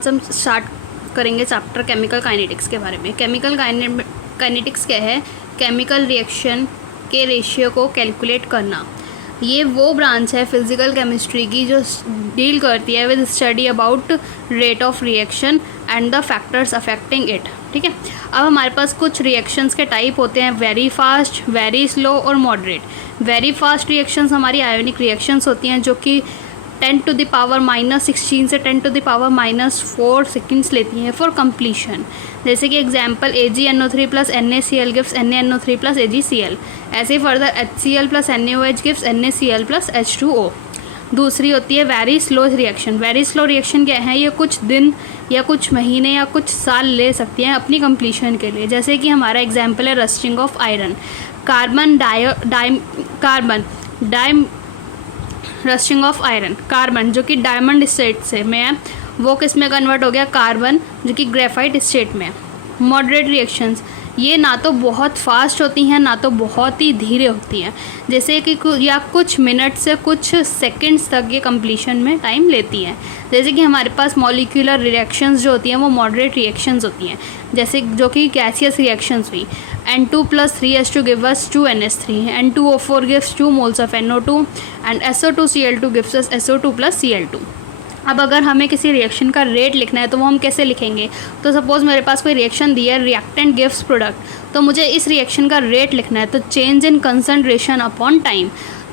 हम स्टार्ट करेंगे chapter chemical kinetics के बारे में। केमिकल काइनेटिक्स क्या है? केमिकल रिएक्शन के रेशियो को कैलकुलेट करना। ये वो ब्रांच है फिजिकल केमिस्ट्री की जो डील करती है with study about rate of reaction and the factors affecting it. ठीक है, अब हमारे पास कुछ रिएक्शंस के टाइप होते हैं, वेरी फास्ट, वेरी स्लो और मॉडरेट। वेरी फास्ट रिएक्शंस हमारी आयोनिक रिएक्शंस होती हैं जो कि 10 to the power -16 से 10 to the power -4 सेकेंड्स लेती हैं फॉर कंप्लीशन। जैसे कि example AgNO3 plus NaCl gives NaNO3 plus AgCl। ऐसे further HCl plus NaOH gives NaCl plus H2O। दूसरी होती है very slow reaction. Very slow reaction क्या है? ये कुछ दिन या कुछ महीने या कुछ साल ले सकती हैं अपनी कंप्लीशन के लिए। जैसे कि हमारा एग्जाम्पल है rusting of iron. Rusting of iron, carbon जो कि डायमंड स्टेट से में है वो किस में कन्वर्ट हो गया? कार्बन जो कि ग्रेफाइट स्टेट में है। मॉडरेट रिएक्शंस ये ना तो बहुत फास्ट होती हैं ना तो बहुत ही धीरे होती हैं, जैसे कि या कुछ मिनट से कुछ सेकंड्स तक ये कंप्लीशन में टाइम लेती हैं। जैसे कि हमारे पास मॉलिक्यूलर रिएक्शंस जो होती हैं वो मॉडरेट रिएक्शंस होती हैं, जैसे जो कि गैसियस रिएक्शंस हुई। N2 + 3H2 gives us 2NH3, N2O4 gives 2 moles of NO2 and SO2Cl2 gives us SO2 + Cl2। अब अगर हमें किसी रिएक्शन का रेट लिखना है तो वो हम कैसे लिखेंगे? तो सपोज़ मेरे पास कोई रिएक्शन दी है, रिएक्टेंट गिव्स प्रोडक्ट, तो मुझे इस रिएक्शन का रेट लिखना है तो change in concentration upon time.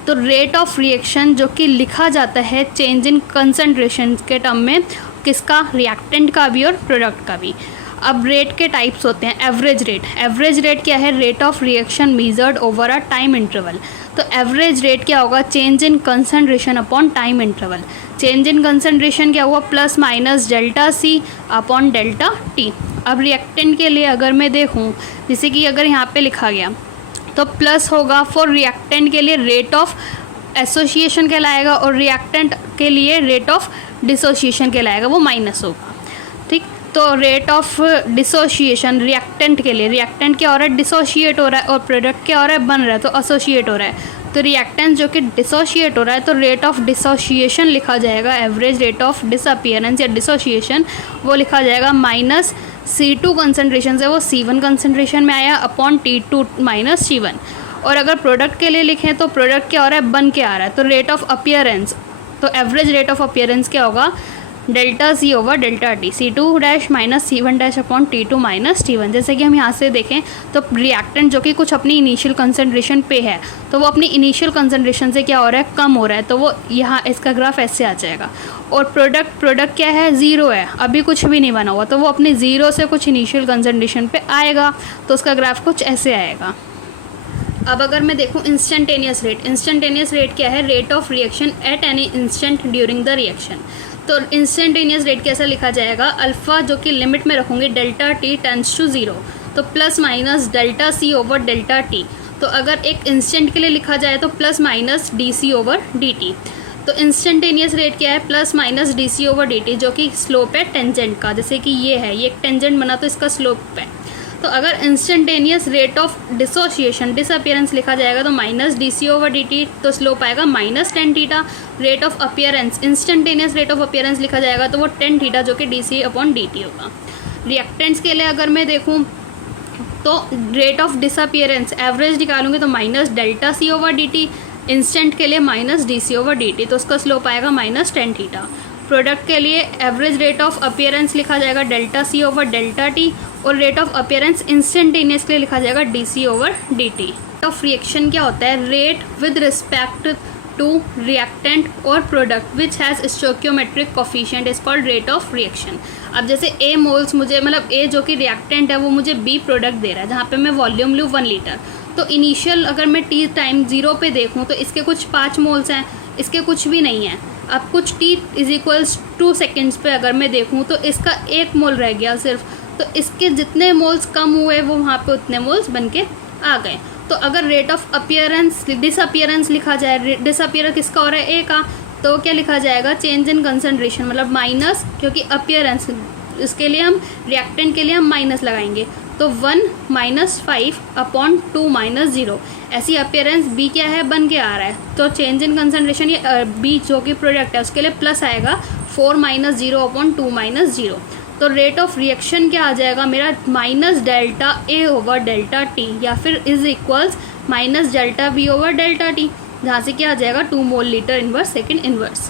तो रेट ऑफ रिएक्शन जो कि लिखा जाता है चेंज इन कंसनट्रेशन के टर्म में, किसका? रिएक्टेंट का भी और प्रोडक्ट का भी। अब रेट के टाइप्स होते हैं। Average rate. एवरेज रेट क्या है? Rate of reaction measured over a time interval. तो एवरेज रेट क्या होगा? Change in concentration upon time interval. Change in concentration क्या हुआ? Plus minus delta C upon delta T. अब रिएक्टेंट के लिए अगर मैं देखूं, जैसे कि अगर यहाँ पे लिखा गया तो प्लस होगा फॉर रिएक्टेंट के लिए रेट ऑफ एसोसिएशन कहलाएगा और रिएक्टेंट के लिए रेट ऑफ डिसोसिएशन कहलाएगा, वो माइनस होगा। ठीक, तो रेट ऑफ डिसोशिएशन रिएक्टेंट के लिए, रिएक्टेंट क्या हो रहा है? डिसोशिएट हो रहा है, और प्रोडक्ट क्या हो रहा है? बन रहा है, तो एसोसिएट हो रहा है। तो रिएक्टेंट जो कि डिसोशिएट हो रहा है तो रेट ऑफ डिसोशिएशन लिखा जाएगा, एवरेज रेट ऑफ डिसअपियरेंस या डिसोशिएशन वो लिखा जाएगा माइनस C2 कंसनट्रेशन से वो C1 कंसनट्रेशन में आया अपॉन T2 माइनस C1। और अगर प्रोडक्ट के लिए लिखें तो प्रोडक्ट क्या हो रहा है? बन के आ रहा है, तो रेट ऑफ अपीयरेंस, तो एवरेज रेट ऑफ अपीयरेंस क्या होगा? Delta C over delta T, C2- minus C1- upon T2 minus T1। जैसे कि हम यहाँ से देखें तो रिएक्टेंट जो कि कुछ अपनी इनिशियल कंसनट्रेशन पे है तो वो अपनी इनिशियल कंसनट्रेशन से क्या हो रहा है? कम हो रहा है, तो वो यहाँ इसका ग्राफ ऐसे आ जाएगा। और प्रोडक्ट क्या है? ज़ीरो है, अभी कुछ भी नहीं बना हुआ, तो वो अपनी ज़ीरो से कुछ इनिशियल कंसनट्रेशन पे आएगा, तो उसका ग्राफ कुछ ऐसे आएगा। अब अगर मैं देखूँ इंस्टेंटेनियस रेट। इंस्टेंटेनियस रेट क्या है? Rate of reaction at any instant during the reaction. तो इंस्टेंटेनियस रेट कैसा लिखा जाएगा? अल्फ़ा जो कि लिमिट में रखूँगी डेल्टा T टेंड्स टू 0, तो plus minus delta C over delta T। तो अगर एक इंस्टेंट के लिए लिखा जाए तो plus minus DC over DT। तो इंस्टेंटेनियस रेट क्या है? Plus minus DC over DT, जो कि स्लोप है टेंजेंट का। जैसे कि ये है, ये एक टेंजेंट बना तो इसका स्लोप है। तो अगर instantaneous rate of dissociation disappearance लिखा जाएगा तो माइनस DC ओवर DT, तो स्लोप आएगा minus tan theta. Rate of appearance, instantaneous rate of appearance लिखा जाएगा तो वो 10 थीटा जो कि DC अपॉन DT होगा। रिएक्टेंट्स के लिए अगर मैं देखूँ तो रेट ऑफ डिसअपियरेंस एवरेज निकालूंगी तो minus delta C over DT, instant के लिए माइनस DC ओवर DT, तो उसका स्लोप आएगा माइनस 10 थीटा। प्रोडक्ट के लिए एवरेज रेट ऑफ अपीयरेंस लिखा जाएगा delta C over delta T, और रेट ऑफ अपीयरेंस इंस्टेंटेनियस के लिए लिखा जाएगा DC over DT। Rate of reaction क्या होता है? Rate with respect to reactant और product which has stoichiometric coefficient is called rate of reaction. अब जैसे A मोल्स मुझे, मतलब A जो कि रिएक्टेंट है वो मुझे B प्रोडक्ट दे रहा है, जहाँ पे मैं वॉल्यूम लूँ 1 लीटर, तो इनिशियल अगर मैं T टाइम 0 पे देखूँ तो इसके कुछ 5 मोल्स हैं, इसके कुछ भी नहीं है। अब कुछ T = 2 सेकेंड्स पे अगर मैं देखूँ तो इसका 1 मोल रह गया सिर्फ, तो इसके जितने मोल्स कम हुए वो वहाँ पे उतने मोल्स बन के आ गए। तो अगर रेट ऑफ अपीयरेंस डिसअपियरेंस लिखा जाए, डिसअपियर किसका हो रहा है? A का, तो क्या लिखा जाएगा? चेंज इन कंसनट्रेशन, मतलब माइनस, क्योंकि अपीयरेंस इसके लिए हम रिएक्टेंट के लिए हम माइनस लगाएंगे, तो 1 - 5 अपॉन 2 - 0। ऐसी अपीयरेंस B क्या है? बन के आ रहा है, तो चेंज इन कंसनट्रेशन ये B जो कि प्रोडक्ट है उसके लिए प्लस आएगा 4 माइनस 0 अपॉन 2 माइनस 0। तो रेट ऑफ रिएक्शन क्या आ जाएगा मेरा, minus delta a over delta t, या फिर is equals minus delta b over delta t, जहाँ से क्या आ जाएगा 2 mole litre inverse second inverse.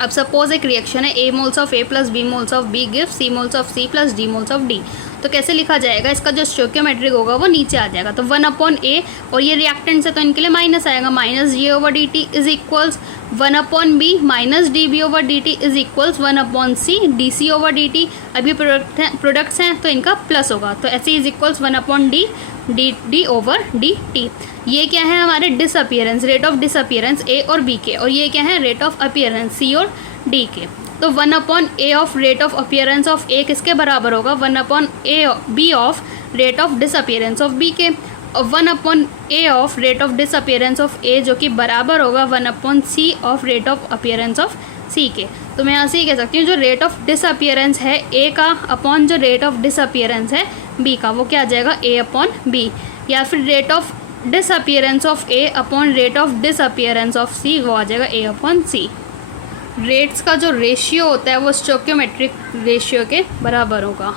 अब सपोज एक रिएक्शन है, a moles of a plus b moles of b give c moles of c plus d moles of d. तो कैसे लिखा जाएगा, इसका जो स्टोइकियोमेट्रिक होगा वो नीचे आ जाएगा। तो 1 अपॉन ए, और ये रिएक्टेंट है तो इनके लिए माइनस आएगा, minus G over D T is equals 1 upon B minus D B over D T is equals 1 upon C D C over D T. अभी प्रोडक्ट्स हैं तो इनका प्लस होगा, तो ऐसे is equals 1 upon D D D over D T. ये क्या है हमारे disappearance, rate of disappearance A और बी के, और ये क्या है रेट ऑफ अपीयरेंस सी और डी के। तो 1 upon a of rate of appearance of a किसके बराबर होगा, 1 upon a b of rate of disappearance of b के, और 1 upon a of rate of disappearance of a जो कि बराबर होगा 1 upon c of rate of appearance of c के। तो मैं यहाँ से ये कह सकती हूँ जो रेट ऑफ डिसअपियरेंस है ए का अपॉन जो रेट ऑफ डिसअपियरेंस है बी का, वो क्या आ जाएगा ए अपॉन बी, या फिर rate of disappearance of a upon rate of disappearance of c, वो आ जाएगा ए अपॉन सी। रेट्स का जो रेशियो होता है वो स्टोइकियोमेट्रिक रेशियो के बराबर होगा।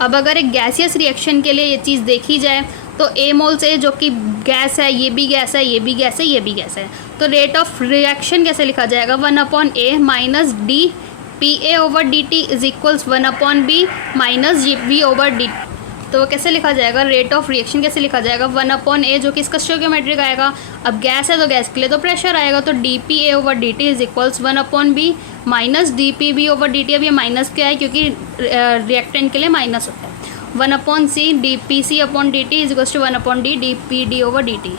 अब अगर एक गैसियस रिएक्शन के लिए ये चीज़ देखी जाए तो ए मोल्स ए जो कि गैस है, ये भी गैस है, ये भी गैस है, ये भी गैस है, तो रेट ऑफ रिएक्शन कैसे लिखा जाएगा, 1 upon A minus D P A over D T is equals 1 upon B minus G B over D. तो वो कैसे लिखा जाएगा, रेट ऑफ रिएक्शन कैसे लिखा जाएगा, 1 अपॉन ए जो कि इसका स्टोइकियोमेट्रिक आएगा। अब गैस है तो गैस के लिए तो प्रेशर आएगा, तो D P A over D T is equals 1 upon B minus D P B over D T. अब ये माइनस क्या है क्योंकि रिएक्टेंट के लिए माइनस होता है। 1 upon C D P C upon D T is equals to 1 upon D D P D over D T.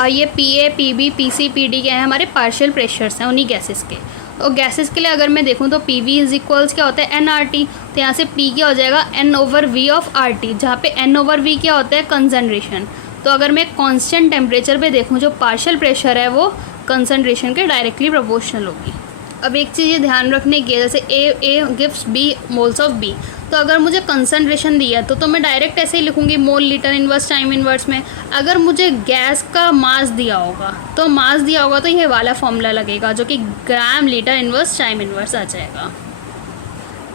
और ये P A P B P C P D क्या है, हमारे पार्शियल प्रेशर्स हैं उन्हीं गैसेस के। तो गैसेस के लिए अगर मैं देखूँ तो पी वी इज इक्वल्स क्या होता है एन आर टी, तो यहाँ से पी क्या हो जाएगा N over V of R T, जहाँ पे एन ओवर वी क्या होता है कंसनट्रेशन। तो अगर मैं कांस्टेंट टेम्परेचर पे देखूँ जो पार्शियल प्रेशर है वो कंसनट्रेशन के डायरेक्टली प्रोपोर्शनल होगी। अब एक चीज़ ये ध्यान रखने की है, जैसे A gives B moles of B, तो अगर मुझे कंसनट्रेशन दिया तो मैं डायरेक्ट ऐसे ही लिखूँगी mole litre inverse time inverse में। अगर मुझे गैस का मास दिया होगा तो ये वाला फॉर्मूला लगेगा जो कि ग्राम लीटर इन्वर्स टाइम इन्वर्स आ जाएगा।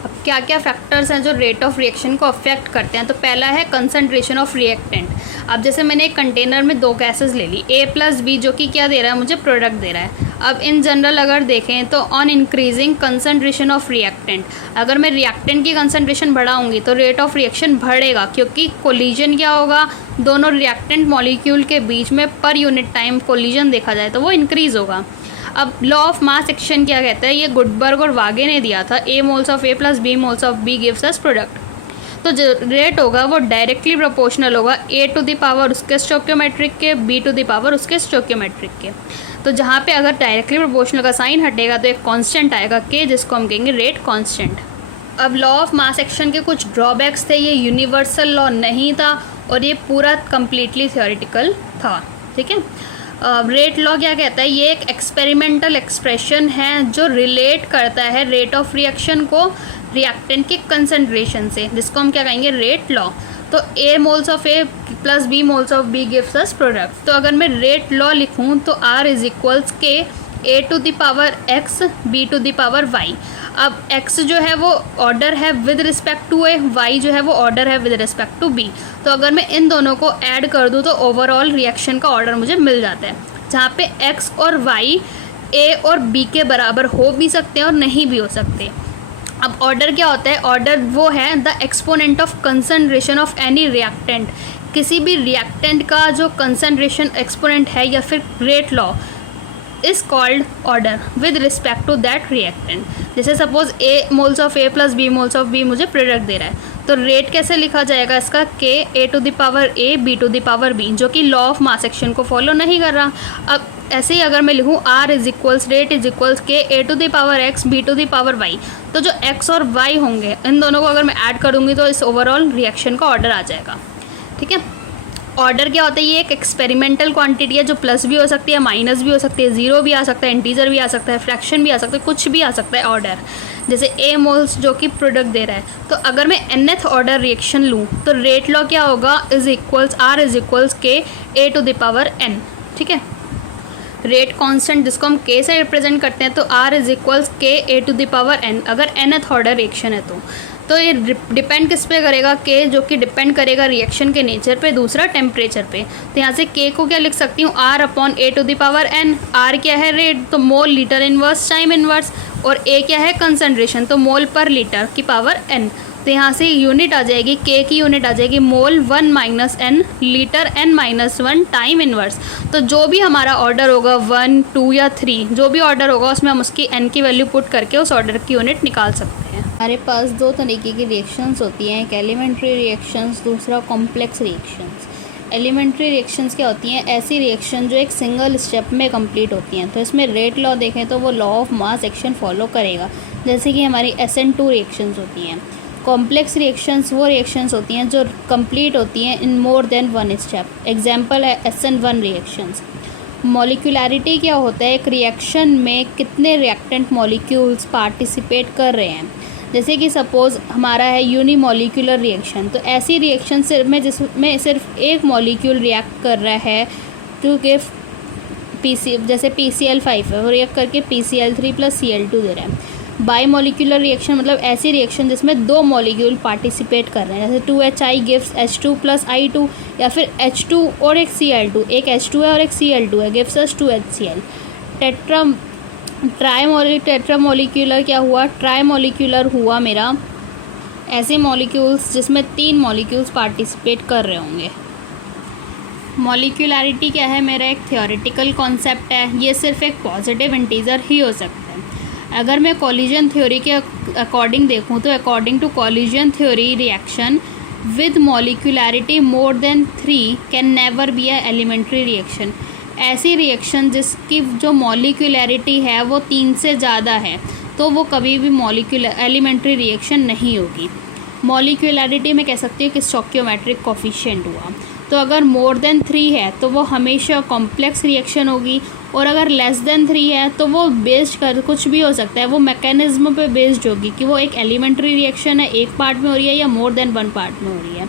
अब क्या क्या फैक्टर्स हैं जो रेट ऑफ रिएक्शन को अफेक्ट करते हैं, तो पहला है कंसनट्रेशन ऑफ रिएक्टेंट। अब जैसे मैंने एक कंटेनर में 2 गैसेस ले ली, ए प्लस बी जो कि क्या दे रहा है मुझे प्रोडक्ट दे रहा है। अब इन जनरल अगर देखें तो on increasing concentration of reactant, अगर मैं रिएक्टेंट की कंसनट्रेशन बढ़ाऊंगी तो रेट ऑफ रिएक्शन बढ़ेगा, क्योंकि कोलिजन क्या होगा दोनों रिएक्टेंट मॉलिक्यूल के बीच में पर यूनिट टाइम कोलिजन देखा जाए तो वो इंक्रीज़ होगा। अब लॉ ऑफ मास एक्शन क्या कहता है, ये गुडबर्ग और वागे ने दिया था, a moles of a plus b moles of b gives us product. तो जो रेट होगा वो डायरेक्टली प्रोपोर्शनल होगा ए टू द पावर उसके स्टोइकियोमेट्रिक के, बी टू द पावर उसके स्टोइकियोमेट्रिक के। तो जहाँ पे अगर डायरेक्टली प्रोपोर्शनल का साइन हटेगा तो एक कांस्टेंट आएगा के, जिसको हम कहेंगे रेट कांस्टेंट। अब लॉ ऑफ मास एक्शन के कुछ ड्रॉबैक्स थे, ये यूनिवर्सल लॉ नहीं था और ये पूरा कम्प्लीटली थियोरेटिकल था, ठीक है। रेट लॉ क्या कहता है, ये एक एक्सपेरिमेंटल एक्सप्रेशन है जो रिलेट करता है रेट ऑफ रिएक्शन को रिएक्टेंट के कंसनट्रेशन से, जिसको हम क्या कहेंगे रेट लॉ। तो a moles of a plus b moles of b gives us product. तो अगर मैं रेट लॉ लिखूँ तो आर इज इक्वल्स के ए to the power x b to the power y. अब x जो है वो ऑर्डर है with respect to a, y जो है वो ऑर्डर है विद रिस्पेक्ट टू b। तो अगर मैं इन दोनों को ऐड कर दूँ तो ओवरऑल रिएक्शन का ऑर्डर मुझे मिल जाता है, जहाँ पे x और y a और b के बराबर हो भी सकते हैं और नहीं भी हो सकते। अब ऑर्डर क्या होता है, ऑर्डर वो है the exponent of concentration of any reactant. किसी भी रिएक्टेंट का जो कंसनट्रेशन एक्सपोनेंट है या फिर rate law is called order with respect to that reactant. जैसे suppose a moles of a plus b moles of b मुझे प्रोडक्ट दे रहा है, तो रेट कैसे लिखा जाएगा इसका, k A to the power a b to the power b, जो कि लॉ ऑफ मास एक्शन को फॉलो नहीं कर रहा। अब ऐसे ही अगर मैं लिखूँ r is equals rate is equals के ए to the power x b to the power y, तो जो एक्स और वाई होंगे इन दोनों को अगर मैं ऐड करूँगी तो इस ओवरऑल रिएक्शन का ऑर्डर आ जाएगा, ठीक है। ऑर्डर क्या होता है, ये एक एक्सपेरिमेंटल क्वांटिटी है जो प्लस भी हो सकती है माइनस भी हो सकती है, जीरो भी आ सकता है, इंटीजर भी आ सकता है, फ्रैक्शन भी आ सकता है, कुछ भी आ सकता है ऑर्डर। जैसे ए मोल्स जो कि प्रोडक्ट दे रहा है, तो अगर मैं nth ऑर्डर रिएक्शन लूँ तो रेट लॉ क्या होगा, is equals R is equals के ए टू द पावर n, ठीक है। रेट कांस्टेंट जिसको हम के से रिप्रेजेंट करते हैं, तो R इज इक्वल्स के ए टू द पावर n, अगर nth ऑर्डर रिएक्शन है तो ये डिपेंड किस पे करेगा, के, जो कि डिपेंड करेगा रिएक्शन के नेचर पे, दूसरा टेम्परेचर पे। तो यहाँ से के को क्या लिख सकती हूँ, R upon A to the power n। R क्या है, रेट, तो mole litre inverse time inverse, और ए क्या है, कंसंट्रेशन, तो मोल पर लीटर की पावर n। तो यहाँ से यूनिट आ जाएगी, के की यूनिट आ जाएगी मोल 1 minus n, litre n minus 1 time inverse. तो जो भी हमारा ऑर्डर होगा 1, 2 या 3, जो भी ऑर्डर होगा उसमें हम उसकी n की वैल्यू पुट करके उस ऑर्डर की यूनिट निकाल सकते हैं। हमारे पास दो तरीके की रिएक्शंस होती हैं, एक एलिमेंट्री रिएक्शंस, दूसरा कॉम्प्लेक्स रिएक्शंस। एलिमेंट्री रिएक्शंस क्या होती हैं, ऐसी रिएक्शन जो एक सिंगल स्टेप में कंप्लीट होती हैं। तो इसमें रेट लॉ देखें तो वो law of mass action follow करेगा, जैसे कि हमारी SN2 रिएक्शंस होती हैं। कॉम्प्लेक्स रिएक्शंस वो रिएक्शंस होती हैं जो कंप्लीट होती हैं in more than one step. Example है SN1 रिएक्शंस। मॉलिक्यूलैरिटी क्या होता है, एक रिएक्शन में कितने रिएक्टेंट मॉलिक्यूल्स पार्टिसिपेट कर रहे हैं। जैसे कि सपोज़ हमारा है यूनिमॉलिक्यूलर रिएक्शन, तो ऐसी रिएक्शन सिर्फ में जिसमें सिर्फ एक मॉलिक्यूल रिएक्ट कर रहा है टू गिव जैसे PCl5 है, वो रिएक्ट करके PCl3 प्लस Cl2 दे रहा है। बाई मॉलिक्यूलर रिएक्शन मतलब ऐसी रिएक्शन जिसमें दो मॉलिक्यूल पार्टिसिपेट कर रहे हैं, जैसे 2HI gives H2 plus I2, या फिर H2 और एक Cl2, एक H2 है और एक Cl2 है, गिव्स अस 2HCl। टेट्रामोलिक्यूलर क्या हुआ, ट्राईमोलिक्यूलर हुआ मेरा ऐसे मॉलिक्यूल्स जिसमें 3 मॉलिक्यूल्स पार्टिसिपेट कर रहे होंगे। मॉलिक्यूलैरिटी क्या है, मेरा एक थियोरेटिकल कॉन्सेप्ट है, ये सिर्फ एक पॉजिटिव इंटीजर ही हो सकता है। अगर मैं कॉलिजन थ्योरी के अकॉर्डिंग देखूं तो according to collision theory reaction with molecularity more than 3 can never be a elementary reaction. ऐसी रिएक्शन जिसकी जो मॉलिक्यूलैरिटी है वो 3 से ज़्यादा है तो वो कभी भी एलिमेंट्री रिएक्शन नहीं होगी। मॉलिक्यूलैरिटी में कह सकती हूँ कि स्टोइकियोमेट्रिक कोफिशिएंट हुआ। तो अगर मोर देन 3 है तो वो हमेशा कॉम्प्लेक्स रिएक्शन होगी, और अगर लेस देन 3 है तो वो बेस्ड कर कुछ भी हो सकता है, वो मैकेनिज्म पे बेस्ड होगी कि वो एक एलिमेंट्री रिएक्शन है, एक पार्ट में हो रही है या मोर देन 1 पार्ट में हो रही है।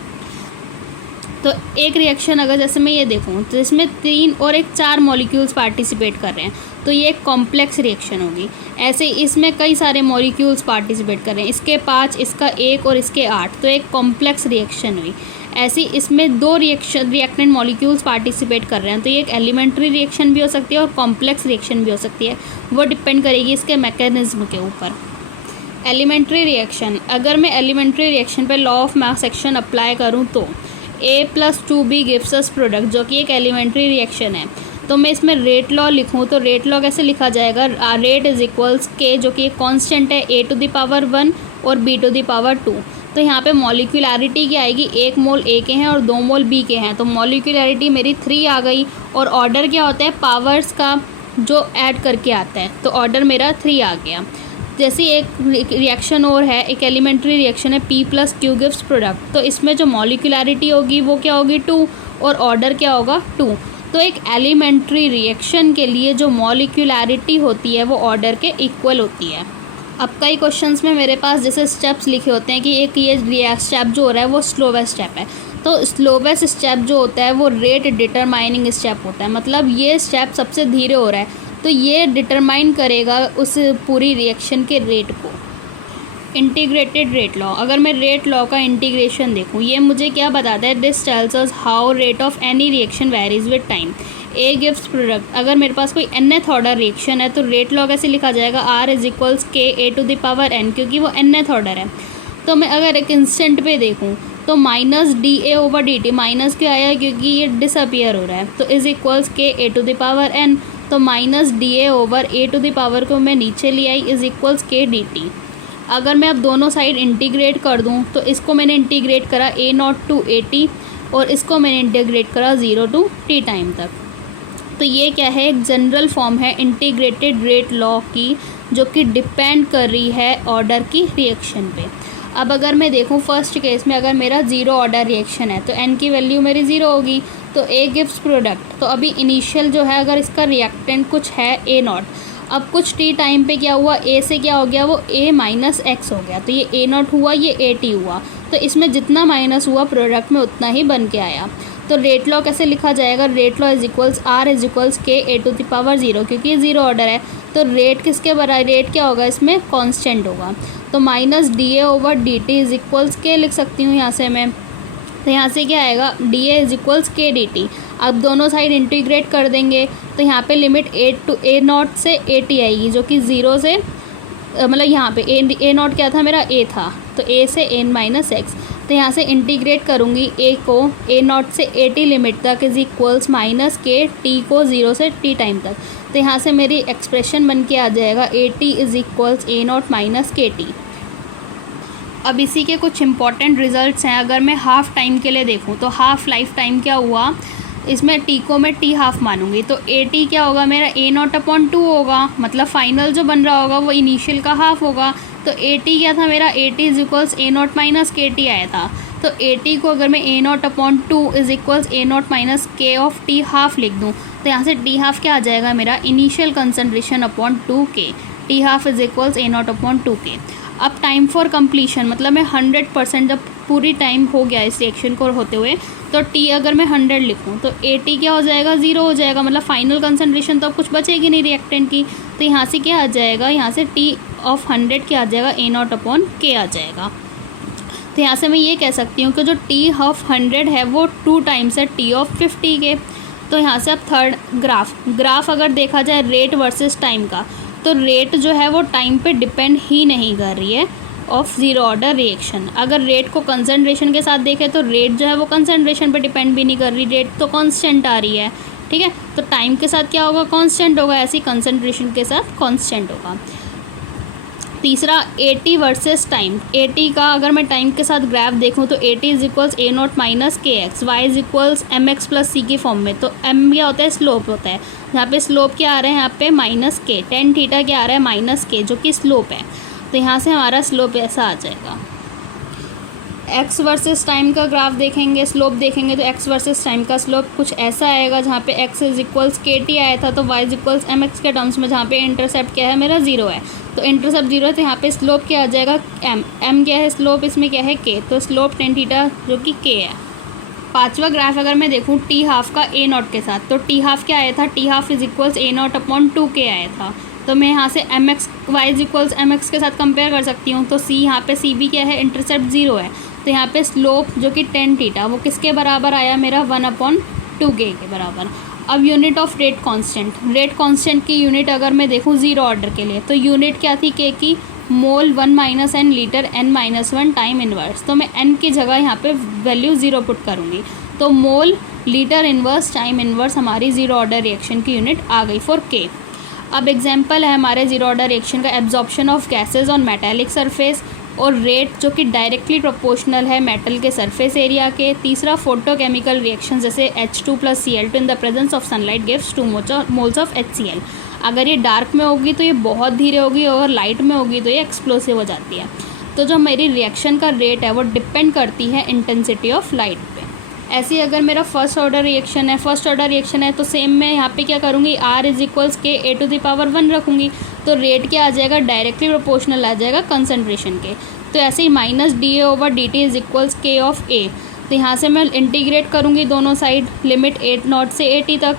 तो एक रिएक्शन अगर जैसे मैं ये देखूँ तो इसमें 3 और एक 4 मॉलिक्यूल्स पार्टिसिपेट कर रहे हैं तो ये एक कॉम्प्लेक्स रिएक्शन होगी। ऐसे इसमें कई सारे मॉलिक्यूल्स पार्टिसिपेट कर रहे हैं, इसके 5, इसका 1 और इसके 8, तो एक कॉम्प्लेक्स रिएक्शन हुई। ऐसी इसमें 2 रिएक्टेंट मॉलिक्यूल्स पार्टिसिपेट कर रहे हैं तो ये एक एलिमेंट्री रिएक्शन भी हो सकती है और कॉम्प्लेक्स रिएक्शन भी हो सकती है, वो डिपेंड करेगी इसके मैकेनिज्म के ऊपर। एलिमेंट्री रिएक्शन, अगर मैं एलिमेंट्री रिएक्शन पे law of mass action apply करूँ तो A + 2B gives us product, जो कि एक एलिमेंट्री रिएक्शन है। तो मैं इसमें रेट लॉ लिखूँ तो रेट लॉ कैसे लिखा जाएगा, रेट इज इक्वल्स K, जो कि एक कॉन्स्टेंट है, A टू द पावर 1 और B टू द पावर 2। तो यहाँ पे मॉलिक्यूलैरिटी क्या आएगी, 1 मोल A के हैं और 2 मोल B के हैं, तो मॉलिक्यूलैरिटी मेरी 3 आ गई। और ऑर्डर क्या होता है, पावर्स का जो ऐड करके आता है, तो ऑर्डर मेरा 3 आ गया। जैसे एक रिएक्शन और है, एक एलिमेंट्री रिएक्शन है, P + Q गिव्स प्रोडक्ट, तो इसमें जो मॉलिक्यूलैरिटी होगी वो क्या होगी, 2, और ऑर्डर क्या होगा, 2। तो एक एलिमेंट्री रिएक्शन के लिए जो मॉलिक्यूलैरिटी होती है वो ऑर्डर के इक्वल होती है। अब कई क्वेश्चंस में मेरे पास जैसे स्टेप्स लिखे होते हैं कि एक ये स्टेप जो हो रहा है वो स्लोवेस्ट स्टेप है, तो स्लोवेस्ट स्टेप जो होता है वो रेट डिटरमाइनिंग स्टेप होता है, मतलब ये स्टेप सबसे धीरे हो रहा है तो ये डिटरमाइन करेगा उस पूरी रिएक्शन के रेट को। इंटीग्रेटेड रेट लॉ, अगर मैं रेट लॉ का इंटीग्रेशन देखूँ, ये मुझे क्या बताता है, this tells us how rate of any reaction varies with time. A gives product, अगर मेरे पास कोई nth ऑर्डर रिएक्शन है तो रेट लॉ कैसे लिखा जाएगा, R is equals K A to the power n, क्योंकि वो nth ऑर्डर है। तो मैं अगर एक इंस्टेंट पे देखूँ तो -dA/dt, माइनस क्यों आया, क्योंकि ये डिसअपियर हो रहा है, तो is equals K A to the power n, तो -dA/A टू द पावर को मैं नीचे ले आई, इज इक्वल्स K dt। अगर मैं अब दोनों साइड इंटीग्रेट कर दूं तो इसको मैंने इंटीग्रेट करा A0 टू AT और इसको मैंने इंटीग्रेट करा 0 टू T टाइम तक। तो ये क्या है, एक जनरल फॉर्म है इंटीग्रेटेड रेट लॉ की, जो कि डिपेंड कर रही है ऑर्डर की रिएक्शन पे। अब अगर मैं देखूं फर्स्ट केस में, अगर मेरा 0 ऑर्डर रिएक्शन है तो n की वैल्यू मेरी 0 होगी, तो A गिव्स प्रोडक्ट, तो अभी इनिशियल जो है अगर इसका रिएक्टेंट कुछ है A0, अब कुछ T टाइम पे क्या हुआ, A से क्या हो गया, वो A - x हो गया, तो ये A0 हुआ, ये AT हुआ, तो इसमें जितना माइनस हुआ प्रोडक्ट में उतना ही बन के आया। तो तो रेट लॉ कैसे लिखा जाएगा, rate law is equals R is equals के ए टू द पावर 0, क्योंकि ये 0 ऑर्डर है। तो रेट किसके बराबर, रेट क्या होगा इसमें, कांस्टेंट होगा। तो minus d a over D T is equals के लिख सकती हूँ यहाँ से मैं। तो यहाँ से क्या आएगा, डी ए इज इक्वल्स के डी टी। अब दोनों साइड इंटीग्रेट कर देंगे तो यहाँ पे लिमिट ए नॉट से ए टी आएगी, जो कि 0 से मतलब यहाँ पे ए नॉट क्या था मेरा, ए था, तो ए से एन माइनस एक्स। तो यहाँ से इंटीग्रेट करूँगी ए को ए नॉट से ए टी लिमिट तक इज इक्वल्स माइनस के टी को 0 से टी टाइम तक। तो यहाँ से मेरी एक्सप्रेशन बन के आ जाएगा A T is equals A not minus के टी। अब इसी के कुछ इंपॉर्टेंट रिजल्ट्स हैं। अगर मैं हाफ़ टाइम के लिए देखूँ तो हाफ़ लाइफ टाइम क्या हुआ, इसमें टी को मैं टी हाफ मानूंगी, तो ए टी क्या होगा मेरा, ए नॉट अपॉन 2 होगा, मतलब फाइनल जो बन रहा होगा वो इनिशियल का हाफ होगा। तो ए टी क्या था मेरा, a T is equals A not minus के टी आया था। तो ए टी को अगर मैं a not upon 2 is equals A not minus k of t half लिख दूँ, तो यहाँ से टी हाफ क्या आ जाएगा मेरा, इनिशियल कंसनट्रेशन अपॉन 2 के, T half is equals A not upon 2 के। अब टाइम फॉर कंप्लीशन, मतलब मैं 100% जब पूरी टाइम हो गया इस रिएक्शन को होते हुए, तो टी अगर मैं 100 लिखूँ तो ए टी क्या हो जाएगा, 0 हो जाएगा, मतलब फाइनल कंसनट्रेशन तो अब कुछ बचेगी नहीं रिएक्टेंट की। तो यहाँ से क्या आ जाएगा, यहाँ से टी ऑफ 100 क्या आ जाएगा, ए नॉट अपॉन के आ जाएगा। तो यहाँ से मैं ये कह सकती हूँ कि जो टी ऑफ 100 है वो 2 टाइम्स है टी ऑफ 50 के। तो यहाँ से अब थर्ड ग्राफ अगर देखा जाए रेट वर्सेस टाइम का, तो रेट जो है वो टाइम पे डिपेंड ही नहीं कर रही है ऑफ 0 ऑर्डर रिएक्शन। अगर रेट को कंसंट्रेशन के साथ देखें तो रेट जो है वो कंसंट्रेशन पे डिपेंड भी नहीं कर रही, रेट तो कांस्टेंट आ रही है, ठीक है। तो टाइम के साथ क्या होगा, कांस्टेंट होगा, ऐसे ही कंसंट्रेशन के साथ कांस्टेंट होगा। तीसरा a t versus time, a t का अगर मैं टाइम के साथ ग्राफ देखूँ तो a T is equals A not minus k x, Y is equals M x plus c की फॉर्म में। तो एम क्या होता है, स्लोप होता है, यहाँ पे स्लोप क्या आ रहा है, यहाँ पे माइनस के, टेन थीटा क्या आ रहा है, माइनस के, जो कि स्लोप है। तो यहाँ से हमारा स्लोप ऐसा आ जाएगा। एक्स वर्सेस टाइम का ग्राफ देखेंगे, स्लोप देखेंगे, तो एक्स वर्सेस टाइम का स्लोप कुछ ऐसा आएगा, जहाँ पे एक्स इज इक्वल्स के टी आया था, तो Y is equals M X के टर्म्स में, जहाँ पे इंटरसेप्ट क्या है मेरा 0 है, तो इंटरसेप्ट 0 है, तो यहाँ पे स्लोप क्या आ जाएगा, एम क्या है स्लोप, इसमें क्या है के, तो स्लोप टेन थीटा जो कि के है। पांचवा ग्राफ अगर मैं देखूँ टी हाफ का ए नॉट के साथ, तो टी हाफ क्या आया था, T half is equals A not upon 2 के आया था। तो मैं यहाँ से M X Y is equals M X के साथ कंपेयर कर सकती हूँ। तो सी यहाँ पे सी बी क्या है, इंटरसेप्ट 0 है, तो यहाँ पे स्लोप जो कि टेन थीटा वो किसके बराबर आया मेरा, 1/2 के बराबर। अब unit of rate constant, rate constant की यूनिट अगर मैं देखूँ 0 ऑर्डर के लिए, तो यूनिट क्या थी के की, मोल 1 - n litre n-1 time inverse. तो मैं n की जगह यहाँ पे वैल्यू 0 पुट करूँगी, तो mole litre inverse time inverse हमारी 0 ऑर्डर रिएक्शन की यूनिट आ गई फॉर के। अब एग्जांपल है हमारे 0 ऑर्डर रिएक्शन का, absorption of gases on metallic surface, और रेट जो कि डायरेक्टली प्रोपोर्शनल है मेटल के सरफेस एरिया के। तीसरा फोटोकेमिकल रिएक्शन जैसे H2 + Cl2 in the presence of sunlight gives 2 moles of HCl। अगर ये डार्क में होगी तो ये बहुत धीरे होगी, और लाइट में होगी तो ये एक्सप्लोसिव हो जाती है। तो जो मेरी रिएक्शन का रेट है वो डिपेंड करती है इंटेंसिटी ऑफ लाइट पे। ऐसे ही अगर मेरा फर्स्ट ऑर्डर रिएक्शन है तो सेम मैं यहाँ पे क्या करूँगी, R इज इक्वल्स के ए टू द पावर 1 रखूँगी, तो रेट क्या आ जाएगा, डायरेक्टली प्रोपोर्शनल आ जाएगा कंसंट्रेशन के। तो ऐसे ही minus d a over D T is equals k of a, तो यहाँ से मैं इंटीग्रेट करूँगी दोनों साइड, लिमिट ए नॉट से ए टी तक।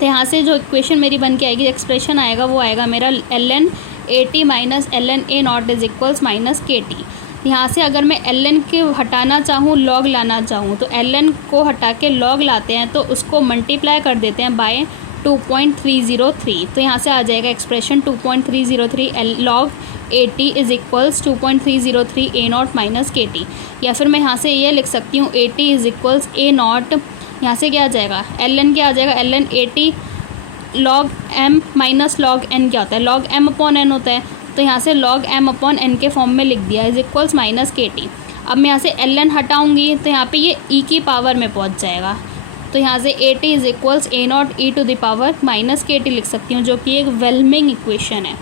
तो यहाँ से जो इक्वेशन मेरी बन के आएगी, एक्सप्रेशन आएगा, वो आएगा मेरा ln A T minus ln A not is equals minus के टी। यहाँ से अगर मैं ln के हटाना चाहूँ, लॉग लाना चाहूँ, तो ln को हटा के लॉग लाते हैं, तो उसको मल्टीप्लाई कर देते हैं बाय 2.303। तो यहाँ से आ जाएगा expression 2.303 log A T is equals 2.303 A not minus के टी। या फिर मैं यहाँ से ये लिख सकती हूँ A T is equals A not, यहाँ से क्या आ जाएगा, ln क्या आ जाएगा, ln A T log M minus log N क्या होता है, लॉग एम अपॉन एन होता है, तो यहाँ से log m अपॉन n के फॉर्म में लिख दिया इज इक्वल्स माइनस के टी। अब मैं यहाँ से ln हटाऊँगी तो यहाँ पे ये e की पावर में पहुँच जाएगा, तो यहाँ से A T is equals A naught E to the power minus के टी लिख सकती हूँ, जो कि एक वेलमिंग इक्वेशन है।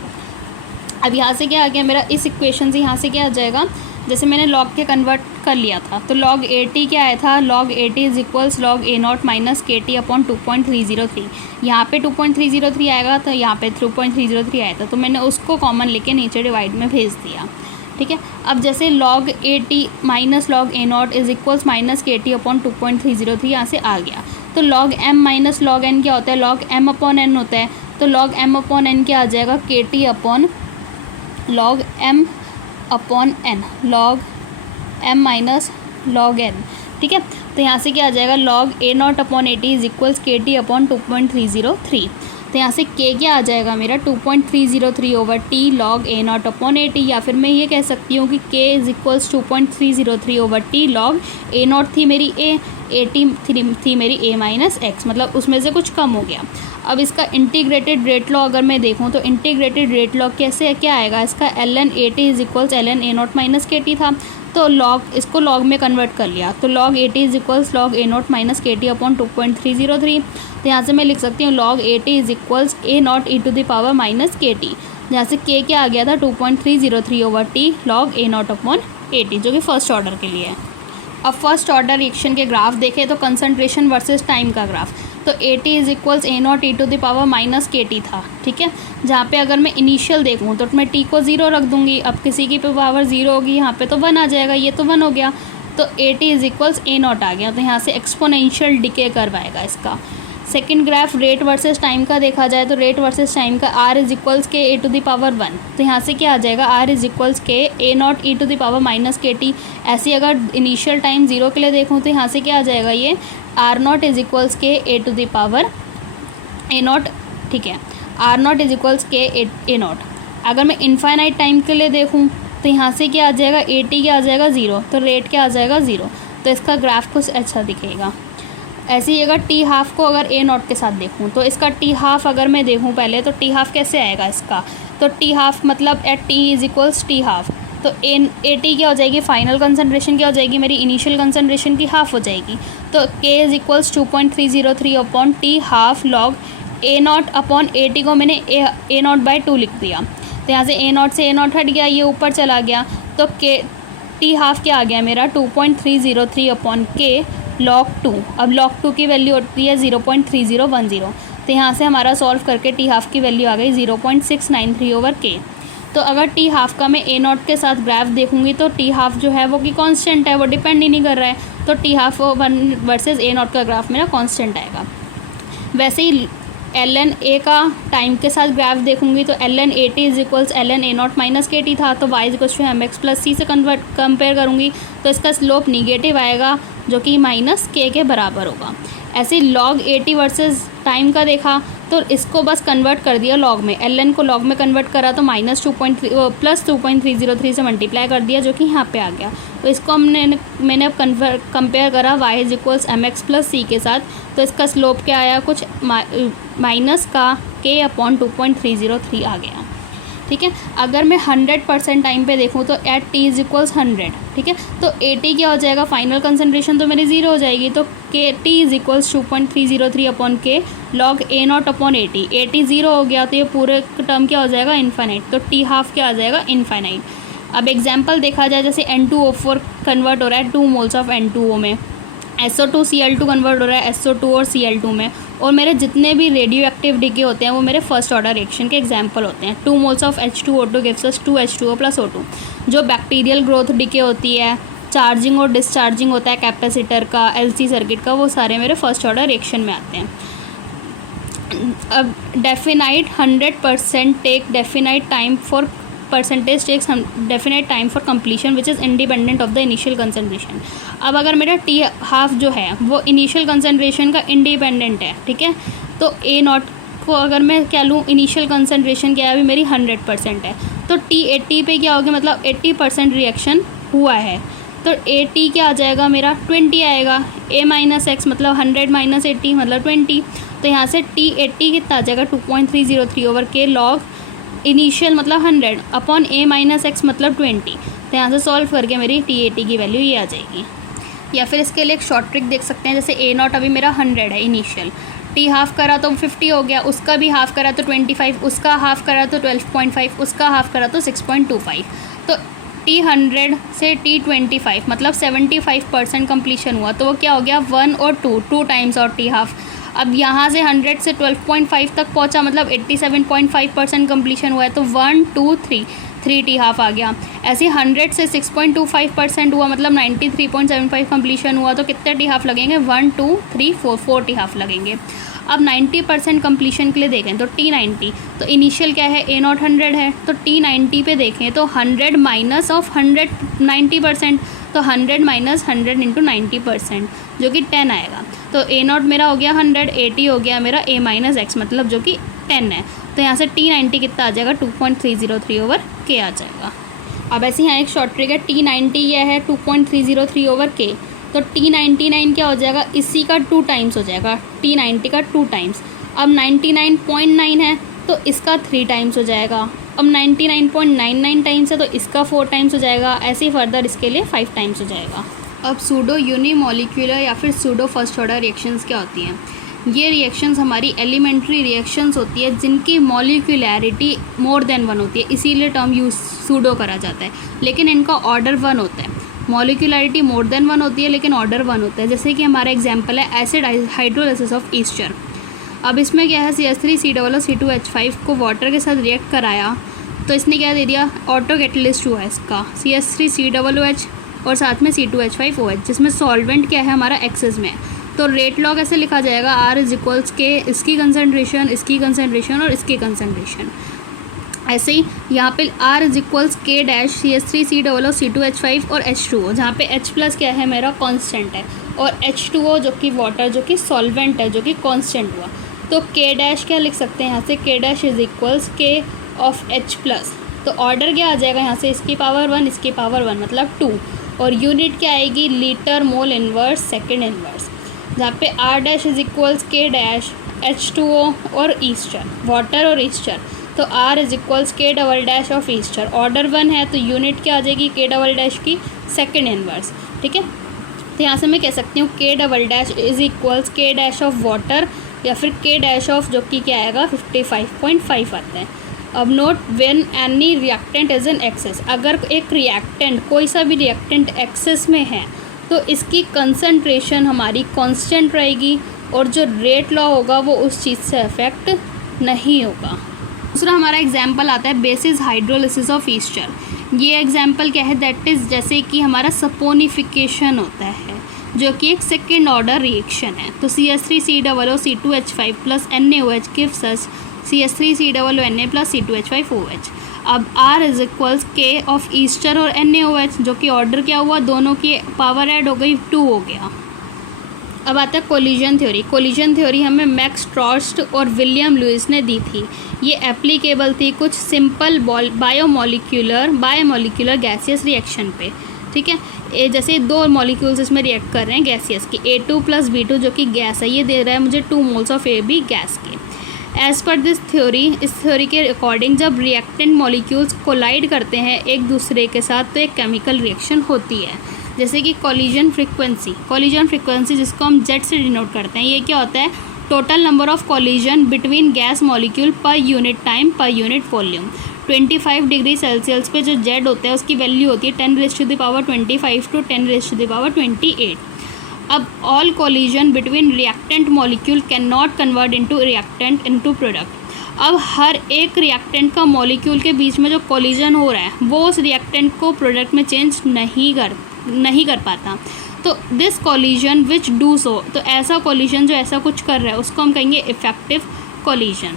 अब यहाँ से क्या आ गया मेरा, इस इक्वेशन से यहाँ से क्या आ जाएगा, जैसे मैंने लॉग के कन्वर्ट कर लिया था, तो log ए टी क्या आया था, log A T is equals log A not minus के टी अपॉन 2.303। यहाँ पे 2.303 आएगा, तो यहाँ पे 2.303 आया था, तो मैंने उसको कॉमन लेके नीचे डिवाइड में भेज दिया। ठीक है। अब जैसे log AT minus log A0 is equals minus KT upon 2.303 यहाँ से आ गया। तो log M minus log N क्या होता है, log M अपॉन N होता है। तो log M अपॉन N क्या आ जाएगा, KT upon log M upon N, log M minus log N, ठीक है। तो यहाँ से क्या आ जाएगा, log A0 upon AT is equals KT upon 2.303। तो यहाँ से K क्या आ जाएगा मेरा 2.303 over T log A0 upon AT, या फिर मैं ये कह सकती हूँ कि K is equals 2.303 over T log A0 थी मेरी A, AT थी मेरी A माइनस एक्स, मतलब उसमें से कुछ कम हो गया। अब इसका इंटीग्रेटेड रेट लॉ अगर मैं देखूँ तो इंटीग्रेटेड रेट लॉ कैसे क्या आएगा, इसका ln AT is equals ln A0 minus KT था, तो log इसको log में कन्वर्ट कर लिया। तो log AT is equals log A0 minus KT upon 2.303। तो यहाँ से मैं लिख सकती हूँ log AT is equals A0 e to the power minus KT, जहाँ से K क्या आ गया था 2.303 over T log A0 upon AT, जो कि फर्स्ट ऑर्डर के लिए है। अब फर्स्ट ऑर्डर रिएक्शन के ग्राफ देखें तो कंसंट्रेशन वर्सेस टाइम का ग्राफ, तो AT is equals A0 e to the power minus KT था, ठीक है। जहाँ पे अगर मैं इनिशियल देखूँ तो मैं T को 0 रख दूँगी, अब किसी की पावर 0 होगी, यहाँ पे तो 1 आ जाएगा, ये तो 1 हो गया, तो AT इज इक्वल्स A0 आ गया। तो यहाँ से एक्सपोनेंशियल डिके कर्व आएगा इसका। Second graph rate versus time का देखा जाए तो रेट वर्सेस टाइम का R is equals K A to the power 1, तो यहाँ से क्या आ जाएगा R is equals K A0 e to the power minus KT। ऐसे अगर इनिशियल टाइम 0 के लिए देखूँ तो यहाँ से क्या आ जाएगा, ये R0 is equals K A to the power A0, ठीक है, R0 is equals K A0। अगर मैं इनफाइनाइट टाइम के लिए देखूँ तो यहाँ से क्या आ जाएगा, AT क्या आ जाएगा 0, तो रेट क्या आ जाएगा 0, तो इसका ग्राफ कुछ अच्छा दिखेगा। ऐसे ही अगर टी हाफ को अगर A0 के साथ देखूँ तो इसका टी हाफ अगर मैं देखूँ पहले, तो टी हाफ कैसे आएगा इसका, तो टी हाफ मतलब at T is equals T half, तो AT क्या हो जाएगी, फाइनल कंसंट्रेशन क्या हो जाएगी मेरी, इनिशियल कंसंट्रेशन की हाफ हो जाएगी। तो K is equals 2.303 upon T half log A0 upon AT को मैंने A0 बाई 2 लिख दिया, तो यहाँ से A0 से A0 हट गया, ये ऊपर चला गया, तो टी हाफ क्या आ गया मेरा 2.303 अपॉन K log 2। अब log 2 की वैल्यू होती है 0.3010, तो यहाँ से हमारा सॉल्व करके टी हाफ की वैल्यू आ गई 0.693 ओवर K। तो अगर टी हाफ का मैं A0 के साथ ग्राफ देखूँगी तो टी हाफ जो है वो कि कांस्टेंट है, वो डिपेंड ही नहीं कर रहा है, तो टी हाफ वर्सेस A0 का ग्राफ मेरा कांस्टेंट आएगा। वैसे ही ln A का टाइम के साथ ग्राफ देखूंगी तो ln AT is equals ln A0 minus KT था, तो y is equals to mx plus c से कंपेयर करूँगी तो इसका स्लोप निगेटिव आएगा, जो कि माइनस K के बराबर होगा। ऐसे log AT वर्सेस टाइम का देखा तो इसको बस कन्वर्ट कर दिया लॉग में, ln को लॉग में कन्वर्ट करा तो प्लस 2.303 से मल्टीप्लाई कर दिया, जो कि यहाँ पे आ गया। तो इसको मैंने अब कंपेयर करा y is equals mx plus c के साथ, तो इसका स्लोप क्या आया, कुछ माइनस का K अपॉन 2.303 आ गया, ठीक है। अगर मैं 100% टाइम पे देखूँ तो एट t इज इक्वल्स 100, ठीक है, तो AT क्या हो जाएगा, फाइनल कंसंट्रेशन तो मेरी 0 हो जाएगी, तो KT is equals 2.303 upon K log A0 upon AT। AT 0 हो गया तो ये पूरे टर्म क्या हो जाएगा, इन्फाइनाइट, तो टी हाफ क्या आ जाएगा, इन्फाइनाइट। अब एग्जाम्पल देखा जाए, जैसे N2O4 कन्वर्ट हो रहा है 2 मोल्स ऑफ N2O में, SO2 Cl2 कन्वर्ट हो रहा है SO2 और Cl2 में, और मेरे जितने भी रेडियो एक्टिव डिके होते हैं वो मेरे फर्स्ट ऑर्डर रिएक्शन के एग्जांपल होते हैं। 2 moles of H2O2 gives us 2H2O plus O2। जो बैक्टीरियल ग्रोथ डिके होती है, चार्जिंग और डिस्चार्जिंग होता है कैपेसिटर का, LC सर्किट का, वो सारे मेरे फर्स्ट ऑर्डर रिएक्शन में आते हैं। अब definite 100% take definite time for percentage takes definite time for completion which is independent of the initial concentration. अब अगर मेरा टी हाफ जो है वो इनिशियल कंसंट्रेशन का इंडिपेंडेंट है, ठीक है, तो A0 को अगर मैं क्या लूँ, इनिशियल कंसंट्रेशन क्या है अभी मेरी 100% है, तो T 80 पे क्या होगी, मतलब 80% रिएक्शन हुआ है, तो AT क्या आ जाएगा मेरा 20 आएगा, A माइनस एक्स मतलब 100 माइनस 80 मतलब 20, तो यहाँ से T 80 कितना आ जाएगा 2.303 ओवर K लॉग इनिशियल मतलब 100 अपॉन A माइनस एक्स मतलब 20, तो यहाँ से सॉल्व करके मेरी T80 की वैल्यू ये आ जाएगी। या फिर इसके लिए एक शॉर्ट ट्रिक देख सकते हैं, जैसे A0 अभी मेरा 100 है इनिशियल, टी हाफ करा तो 50 हो गया, उसका भी हाफ करा तो 25, उसका हाफ करा तो 12.5, उसका हाफ करा तो 6.25, तो T100 से T25 मतलब 75% कंप्लीशन हुआ, तो वो क्या हो गया 1 और 2 टाइम्स और टी हाफ। अब यहाँ से 100 से 12.5 तक पहुँचा मतलब 87.5% कंप्लीशन हुआ है, तो 1 2 3 3T½ आ गया। ऐसे 100 से 6.25% हुआ, मतलब 93.75 कंप्लीशन हुआ, तो कितने T½ लगेंगे? 1 2 3 4 4 T½ लगेंगे। अब 90% कंप्लीशन के लिए देखें तो T90, तो इनिशियल क्या है? A0 100 है, तो T90 पे देखें तो 100 माइनस ऑफ 100 90%, तो 100 माइनस 100 इंटू 90% जो कि 10 आएगा। तो A0 मेरा हो गया 100, AT हो गया मेरा A माइनस एक्स, मतलब जो कि 10 है। तो यहाँ से T90 कितना आ जाएगा? 2.303/K आ जाएगा। अब ऐसे यहाँ एक शॉर्ट ट्रिक है, T90 यह है 2.303/K, तो T99 क्या हो जाएगा? इसी का 2 टाइम्स हो जाएगा, T90 का 2 टाइम्स। अब 99.9 है तो इसका 3 टाइम्स हो जाएगा। अब 99.99 टाइम्स है तो इसका 4 टाइम्स हो जाएगा। ऐसे ही फर्दर इसके लिए 5 टाइम्स हो जाएगा। अब सूडो यूनिमोलिक्यूलर या फिर सूडो फर्स्ट ऑर्डर रिएक्शंस क्या होती हैं? ये रिएक्शंस हमारी एलिमेंट्री रिएक्शंस होती है जिनकी मॉलिक्यूलैरिटी मोर देन 1 होती है, इसीलिए टर्म यूज सूडो करा जाता है, लेकिन इनका ऑर्डर 1 होता है। मॉलिक्यूलैरिटी मोर देन 1 होती है लेकिन ऑर्डर 1 होता है। जैसे कि हमारा एग्जांपल है एसिड हाइड्रोलिसिस ऑफ ईस्टर। अब इसमें क्या है, CH3COO-C2H5 को वाटर के साथ रिएक्ट कराया, तो इसने क्या दे दिया? ऑटो कैटलिस्ट हुआ इसका CH3COOH और साथ में C2H5OH, जिसमें सॉल्वेंट क्या है हमारा एक्सेस में। तो रेट लॉग ऐसे लिखा जाएगा R=K, इसकी कंसनट्रेशन, इसकी कंसनट्रेशन और इसकी कंसनट्रेशन। ऐसे ही यहाँ पे R=K' CH3COO-C2H5 और H2O, जहाँ पे H+ क्या है मेरा कांस्टेंट है, और H2O जो कि वाटर जो कि सॉल्वेंट है जो कि कांस्टेंट हुआ। तो K' क्या लिख सकते हैं यहाँ से? K' K of H+। तो ऑर्डर क्या आ जाएगा यहाँ से? इसकी पावर 1, इसकी पावर 1 मतलब 2, और यूनिट क्या आएगी? Litre mole inverse second inverse, जहाँ पे R' K' H2O और ईस्टर, वाटर और ईस्टर। तो R=K" ऑफ ईस्टर, ऑर्डर 1 है तो यूनिट क्या आ जाएगी? K" की सेकेंड इनवर्स। ठीक है, तो यहाँ से मैं कह सकती हूँ K" ऑफ वाटर या फिर K' ऑफ जो कि क्या आएगा? 55.5 आता है। अब note, when any reactant is in excess, अगर एक रिएक्टेंट, कोई सा भी रिएक्टेंट एक्सेस में है तो इसकी कंसंट्रेशन हमारी कांस्टेंट रहेगी और जो रेट लॉ होगा वो उस चीज़ से अफेक्ट नहीं होगा। दूसरा हमारा एग्जाम्पल आता है बेसिस हाइड्रोलिसिस ऑफ ईस्टर। ये एग्जाम्पल क्या है? दैट इज़ जैसे कि हमारा सपोनिफिकेशन होता है जो कि एक सेकेंड ऑर्डर रिएक्शन है। तो CH3COO-C2H5 plus NaOH gives us CH3COO-Na plus C2H5OH। अब R=K ऑफ ईस्टर और NaOH, जो कि ऑर्डर क्या हुआ? दोनों की पावर ऐड हो गई, 2 हो गया। अब आता है कोलिजन थ्योरी। कोलिजन थ्योरी हमें मैक्स ट्रॉस्ट और विलियम लुइस ने दी थी। ये एप्लीकेबल थी कुछ सिंपल बायोमोलिक्यूलर गैसियस रिएक्शन पे। ठीक है, जैसे 2 मॉलिक्यूल्स इसमें रिएक्ट कर रहे हैं गैसियस की, A2 प्लस B2 जो कि गैस है, ये दे रहा है मुझे 2 मोल्स ऑफ AB गैस के। एज़ पर दिस थ्योरी, इस थ्योरी के अकॉर्डिंग जब रिएक्टेंट मॉलिक्यूल्स कोलाइड करते हैं एक दूसरे के साथ तो एक केमिकल रिएक्शन होती है, जैसे कि कोलिजन फ्रिक्वेंसी जिसको हम Z से डिनोट करते हैं। ये क्या होता है? Total number of collision between gas molecule per unit time per unit volume. 25 degree Celsius पे जो Z होता है उसकी वैल्यू होती है 10⁻25 to 10⁻28। अब all collision between reactant molecule can not convert into reactant into product. अब हर एक रिएक्टेंट का मॉलिक्यूल के बीच में जो कोलिजन हो रहा है वो उस रिएक्टेंट को प्रोडक्ट में चेंज नहीं कर पाता। तो this collision which do so, तो ऐसा कोलिजन जो ऐसा कुछ कर रहा है उसको हम कहेंगे effective collision.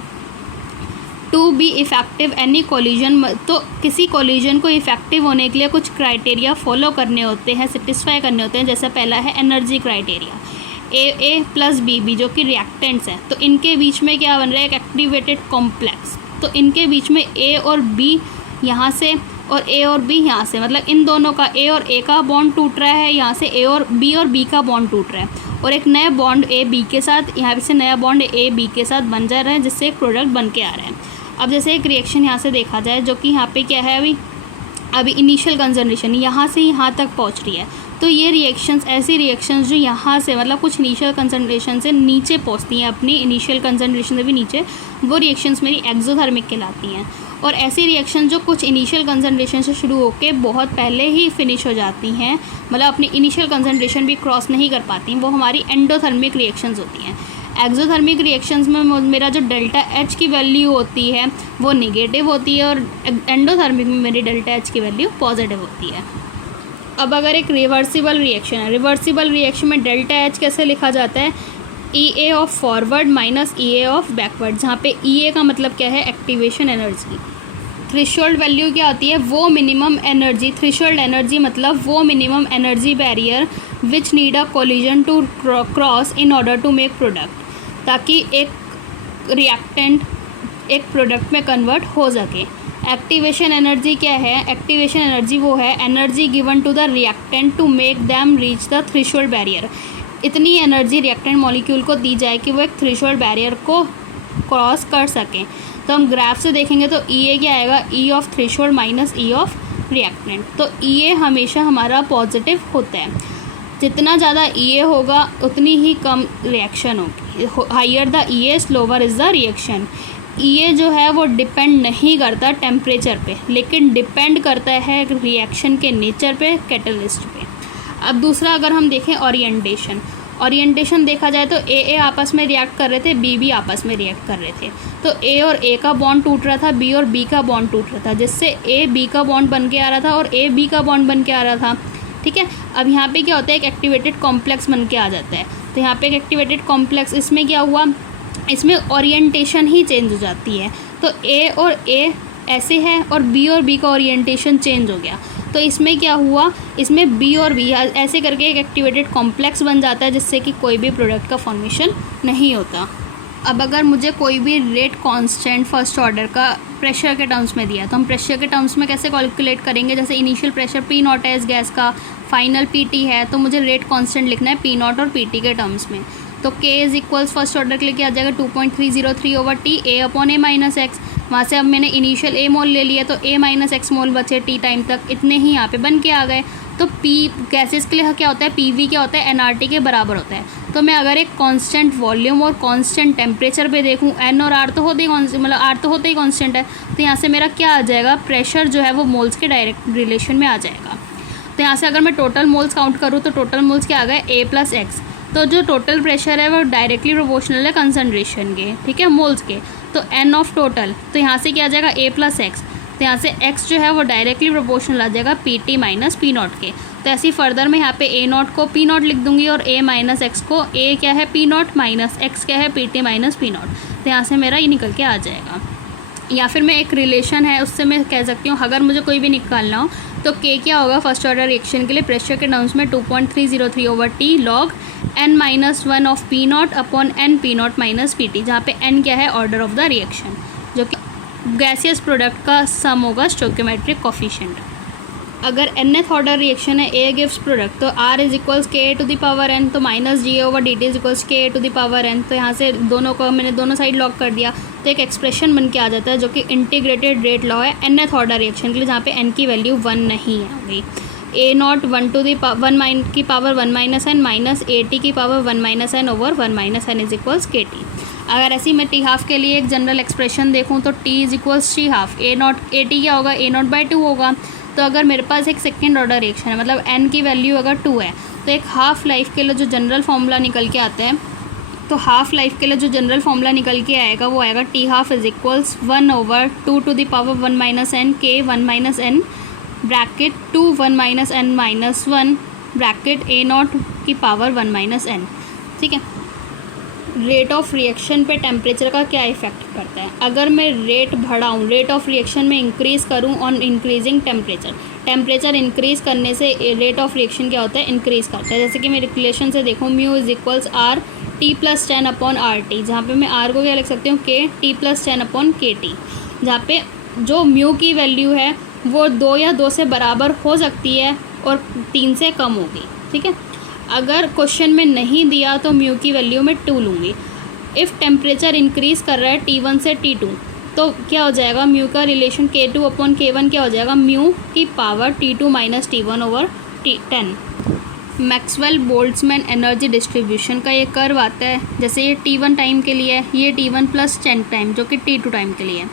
To be effective any collision, तो किसी कोलिजन को इफेक्टिव होने के लिए कुछ क्राइटेरिया फॉलो करने होते हैं, सेटिस्फाई करने होते हैं। जैसे पहला है energy criteria, A plus B जो कि रिएक्टेंट्स हैं, तो इनके बीच में क्या बन रहा है? एक एक्टिवेटेड कॉम्प्लेक्स। तो इनके बीच में A और B यहाँ से और A और B यहाँ से, मतलब इन दोनों का A और A का बॉन्ड टूट रहा है, यहाँ से A और B का बॉन्ड टूट रहा है और एक नया बॉन्ड A B के साथ, यहाँ से नया बॉन्ड A B के साथ बन जा रहा है जिससे एक प्रोडक्ट बन के आ रहा है। अब जैसे एक रिएक्शन यहाँ से देखा जाए जो कि यहाँ पे क्या है, अभी इनिशियल कंसंट्रेशन यहाँ से यहाँ तक पहुँच रही है, तो ये रिएक्शंस ऐसी रिएक्शंस जो यहाँ से मतलब कुछ इनिशियल कंसंट्रेशन से नीचे पहुँचती हैं, अपनी इनिशियल कंसंट्रेशन से भी नीचे, वो रिएक्शंस मेरी एक्सोथर्मिक कहलाती हैं। और ऐसी रिएक्शन जो कुछ इनिशियल कंसंट्रेशन से शुरू होकर बहुत पहले ही फिनिश हो जाती हैं, मतलब अपनी इनिशियल कंसंट्रेशन भी क्रॉस नहीं कर पाती, वो हमारी एंडोथर्मिक रिएक्शंस होती हैं। एक्सोथर्मिक रिएक्शंस में मेरा जो डेल्टा एच की वैल्यू होती है वो निगेटिव होती है और एंडोथर्मिक में मेरी डेल्टा एच की वैल्यू पॉजिटिव होती है। अब अगर एक रिवर्सिबल रिएक्शन है, रिवर्सिबल रिएक्शन में डेल्टा एच कैसे लिखा जाता है, e a of forward minus E a of backward, जहाँ पे ई ए का मतलब क्या है, एक्टिवेशन एनर्जी। थ्रेशोल्ड वैल्यू क्या होती है, वो मिनिमम एनर्जी, थ्रेशोल्ड एनर्जी मतलब वो minimum energy barrier which need a collision to cross in order to make product, ताकि एक रिएक्टेंट एक प्रोडक्ट में कन्वर्ट हो सके। एक्टिवेशन एनर्जी क्या है, एक्टिवेशन एनर्जी वो है energy given to the reactant to make them reach the threshold barrier. इतनी एनर्जी रिएक्टेंट मॉलिक्यूल को दी जाए कि वो एक थ्रेशोल्ड बैरियर को क्रॉस कर सकें। तो हम ग्राफ से देखेंगे तो ई ए क्या आएगा, ई of threshold minus E of reactant. तो ई ए हमेशा हमारा पॉजिटिव होता है, जितना ज़्यादा ई ए होगा उतनी ही कम रिएक्शन होगी। Higher the e a slower is the reaction. E a जो है वो डिपेंड नहीं करता टेम्परेचर पे, लेकिन डिपेंड करता है रिएक्शन के नेचर पे, कैटलिस्ट पे। अब दूसरा अगर हम देखें ओरिएंटेशन, ओरिएंटेशन देखा जाए तो ए आपस में रिएक्ट कर रहे थे, बी भी आपस में रिएक्ट कर रहे थे। तो ए और ए का बॉन्ड टूट रहा था, बी और बी का बॉन्ड टूट रहा था, जिससे ए बी का बॉन्ड बन के आ रहा था और ए बी का बॉन्ड बन के आ रहा था। ठीक है, अब यहाँ पे क्या होता है, एक एक्टिवेटेड कॉम्प्लेक्स बन के आ जाता है। तो यहाँ पे एक एक्टिवेटेड कॉम्प्लेक्स, इसमें क्या हुआ, इसमें ओरिएंटेशन ही चेंज हो जाती है। तो ए और ए ऐसे है और बी का ओरिएंटेशन चेंज हो गया। तो इसमें क्या हुआ, इसमें बी और बी ऐसे करके एक एक्टिवेटेड कॉम्प्लेक्स बन जाता है, जिससे कि कोई भी प्रोडक्ट का फॉर्मेशन नहीं होता। अब अगर मुझे कोई भी रेट कांस्टेंट फर्स्ट ऑर्डर का प्रेशर के टर्म्स में दिया, तो हम प्रेशर के टर्म्स में कैसे कैलकुलेट करेंगे, जैसे इनिशियल प्रेशर पी नॉट है इस गैस का, फाइनल पी टी है, तो मुझे रेट कांस्टेंट लिखना है पी नॉट और पी टी के टर्म्स में। तो के इज इक्वल्स फर्स्ट ऑर्डर के लिए क्या आ जाएगा, 2.303 over T A upon A minus x. वहाँ से अब मैंने इनिशियल ए मोल ले लिया, तो ए माइनस एक्स मोल बचे टी टाइम तक, इतने ही यहाँ पे बन के आ गए। तो पी गैसेस के लिए क्या होता है, पी वी क्या होता है, एन आर टी के बराबर होता है। तो मैं अगर एक कांस्टेंट वॉल्यूम और कांस्टेंट टेम्परेचर पे देखूं, एन और आर तो होते ही मतलब आर तो होते ही कांस्टेंट है, तो यहाँ से मेरा क्या आ जाएगा, प्रेशर जो है वो मोल्स के डायरेक्ट रिलेशन में आ जाएगा। तो यहाँ से अगर मैं टोटल मोल्स काउंट करूँ तो टोटल मोल्स क्या आ गए, ए प्लस एक्स। तो जो टोटल प्रेशर है वो डायरेक्टली प्रोपोर्शनल है कंसनट्रेशन के, ठीक है, मोल्स के। तो एन ऑफ टोटल, तो यहाँ से क्या आ जाएगा, ए प्लस एक्स। तो यहाँ से एक्स जो है वो डायरेक्टली प्रोपोर्शनल आ जाएगा P T minus P not के। तो ऐसे ही फर्दर मैं यहाँ पे ए नॉट को पी नॉट लिख दूंगी और ए माइनस एक्स को, ए क्या है पी नॉट माइनस एक्स क्या है P T minus P not. तो यहाँ से मेरा ये निकल के आ जाएगा। या फिर मैं एक रिलेशन है उससे मैं कह सकती हूँ, अगर मुझे कोई भी निकालना हो तो के क्या होगा फर्स्ट ऑर्डर रिएक्शन के लिए प्रेशर के टर्म्स में 2.303 over T log n minus one of P naught upon N P naught minus P T, जहाँ पे n क्या है ऑर्डर ऑफ द रिएक्शन, जो कि गैसियस प्रोडक्ट का सम होगा स्टोइकियोमेट्रिक कोफिशिएंट। अगर nth ऑर्डर रिएक्शन है ए गिव्स प्रोडक्ट, तो r is equals K to the power n, तो minus G over D T is equals K to the power n। तो यहाँ से दोनों को मैंने दोनों साइड लॉग कर दिया, तो एक एक्सप्रेशन बन के आ जाता है जो कि इंटीग्रेटेड रेट लॉ है nth ऑर्डर रिएक्शन के लिए, जहाँ पे n की वैल्यू 1 नहीं है गई। ए नॉट 1 टू दी की power 1 minus N minus a t की power 1 minus n over 1 minus n is equals के टी। अगर ऐसी मैं टी हाफ के लिए एक जनरल एक्सप्रेशन देखूँ तो T is equals T half, A not A T क्या होगा, ए नॉट बाई 2 होगा। तो अगर मेरे पास एक सेकेंड ऑर्डर रिएक्शन है, मतलब एन की वैल्यू अगर 2 है, तो एक हाफ लाइफ के लिए जो जनरल फार्मूला निकल के आता है, तो हाफ लाइफ के लिए जो जनरल फार्मूला निकल के आएगा वो आएगा T half is equals 1 over 2 to the power 1 minus N के 1 minus N bracket 2 1 minus N minus 1 bracket A naught की पावर 1 माइनस एन। ठीक है, रेट ऑफ रिएक्शन पे टेम्परेचर का क्या इफेक्ट करता है। अगर मैं रेट बढ़ाऊँ, रेट ऑफ रिएक्शन में इंक्रीज़ करूँ on increasing temperature, temperature increase करने से रेट ऑफ रिएक्शन क्या होता है, इंक्रीज़ करता है। जैसे कि मैं रिलेशन से देखूँ, mu is equals R T plus 10 upon are T, जहाँ पे मैं आर को क्या लिख सकती हूँ, के टी प्लस 10 अपॉन के टी, जहाँ पे जो म्यू की वैल्यू है वो 2 या 2 से बराबर हो सकती है और 3 से कम होगी। ठीक है, अगर क्वेश्चन में नहीं दिया तो म्यू की वैल्यू मैं 2 लूँगी। इफ़ टेम्परेचर इंक्रीज़ कर रहा है T1 से T2, तो क्या हो जाएगा, म्यू का रिलेशन K2 अपॉन K1 क्या हो जाएगा, म्यू की power T2 minus T1 over 10। Maxwell Boltzmann energy distribution का ये कर्व आता है, जैसे ये T1 टाइम के लिए है, ये T1 प्लस 10 टाइम जो कि T2 टाइम के लिए है,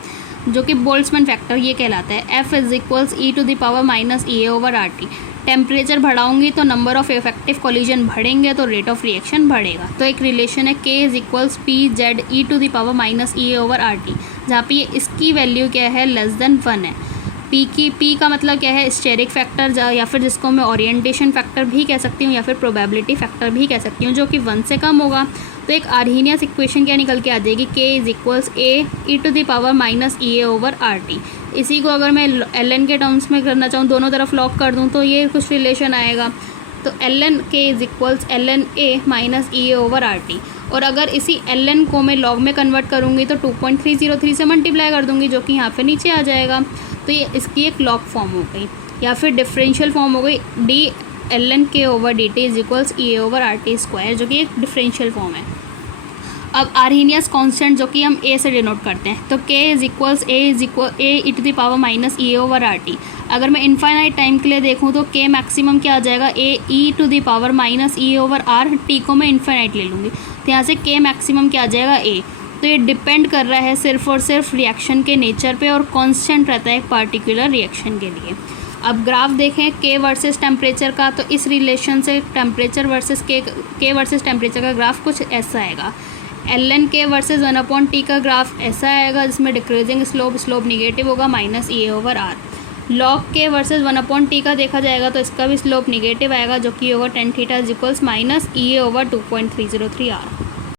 जो कि बोल्ट्जमैन फैक्टर ये कहलाता है। F is equals e to the power minus E A over are t. Temperature बढ़ाऊंगी तो नंबर ऑफ इफेक्टिव कोलिजन बढ़ेंगे तो रेट ऑफ रिएक्शन बढ़ेगा। तो एक रिलेशन है K is equals P Z E to the power minus E over are T, जहाँ पे इसकी वैल्यू क्या है, लेस देन 1 है। P का मतलब क्या है, स्टेरिक फैक्टर, या फिर जिसको मैं ओरिएंटेशन फैक्टर भी कह सकती हूँ या फिर प्रोबेबिलिटी फैक्टर भी कह सकती हूँ, जो कि 1 से कम होगा। तो एक आर्हीनियस इक्वेशन क्या निकल के आ जाएगी, K is equals A E to the power minus E A over are T. इसी को अगर मैं ln के टर्म्स में करना चाहूँ, दोनों तरफ लॉग कर दूँ तो ये कुछ रिलेशन आएगा। तो ln K is equals ln A minus E A over R T. और अगर इसी ln को मैं log में कन्वर्ट करूँगी तो 2.303 से मल्टीप्लाई कर दूँगी, जो कि यहाँ पे नीचे आ जाएगा। तो ये इसकी एक लॉग फॉर्म हो गई, या फिर डिफरेंशियल फॉर्म हो गई, D ln K over D T is equals E over R T square, जो कि एक डिफरेंशियल फॉर्म है। अब आर्हीनियस कांस्टेंट जो कि हम ए से डिनोट करते हैं, तो K is equals A E to the power minus E over are T. अगर मैं इनफाइनाइट टाइम के लिए देखूँ तो K मैक्सिमम क्या आ जाएगा, a E to the power minus E over are t को मैं इनफाइनाइट ले लूँगी, तो यहाँ से K मैक्सिमम क्या आ जाएगा, ए। तो ये डिपेंड कर रहा है सिर्फ और सिर्फ रिएक्शन के नेचर पे, और कांस्टेंट रहता है एक पार्टिकुलर रिएक्शन के लिए। अब ग्राफ देखें K वर्सेस टेम्परेचर का, तो इस रिलेशन से temperature versus K versus temperature का ग्राफ कुछ ऐसा आएगा। ln K वर्सेस 1/T का ग्राफ ऐसा आएगा, जिसमें डिक्रीजिंग स्लोप निगेटिव होगा माइनस ई over R. log K versus 1/T का देखा जाएगा तो इसका भी स्लोप निगेटिव आएगा, जो कि होगा tan theta is equals minus E over 2.303 are.